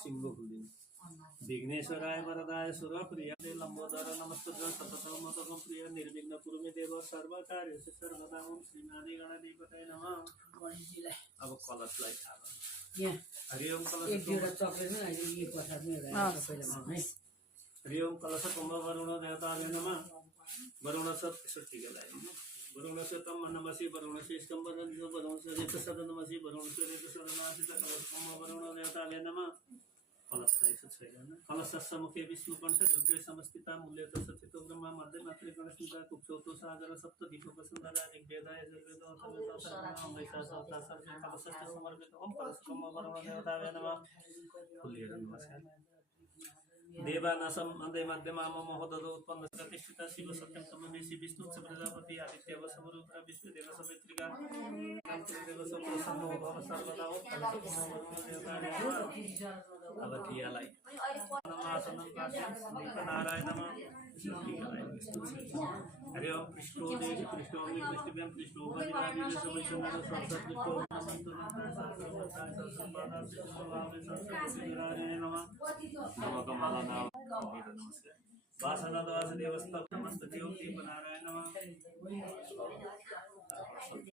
सिंह खुलिन् विघ्नेश्वराय वरदाय सुरप्रिय लम्बोदर नमस्तुभ्यं सततमतकं प्रिय निर्विघ्न कुरु मे देव सर्वकार्येषु सर्वदा ओम श्रीनादि गणाधिपतये नमः। अब कलशलाई थाहा हरि ओम कलश हरि ओम कलश कुम्भ वरुण देवताभ्यो नमः। वरुण सब ठिकलाई वरुण से तम नमसि वरुण से स्तंभन वरुण से रेत सदनमसि वरुण से रेत सदनमसि कलश कुम्भ वरुण देवताभ्यो नमः। कलशलाई छैन कलश सम्मुखे विष्णु कंठ रुद्र समस्थिता मूल्य सचितो ब्रह्मा मध्य मात्र गणस्मिता कुक्षौतो सागर सप्त दीपक वसुंधरा ऋग्वेदाय यजुर्वेद अथर्ववेद सर्वनाम वैशाखोत्तर सर्वे कलशस्थ समर्पित ओम कलश कुम्भ वरुण देवताभ्यो नमः। खुलिएर नमस्कार देवानासम मध्य मध्यमाम महोदधो उत्पन्न प्रतिष्ठिता शिव सत्यम तममेसि विष्णु च प्रजापति आदित्य वसुरूप विष्णु देव सवित्रिका देव सप्रसन्न भव सर्वदा ओम कलश कुम्भ वरुण देवताभ्यो नमः। अब दियालाई नमासनं काश्यं दीपनारायणम् हरि ओम कृष्णोदि कृष्णोमि कृष्णव्यं कृष्णोपदिनादि सवैषम्य सरस्वतीको नमः नमः नमस्कार वासना वासुदेवस्तव नमस्ते दीपनारायण नमः।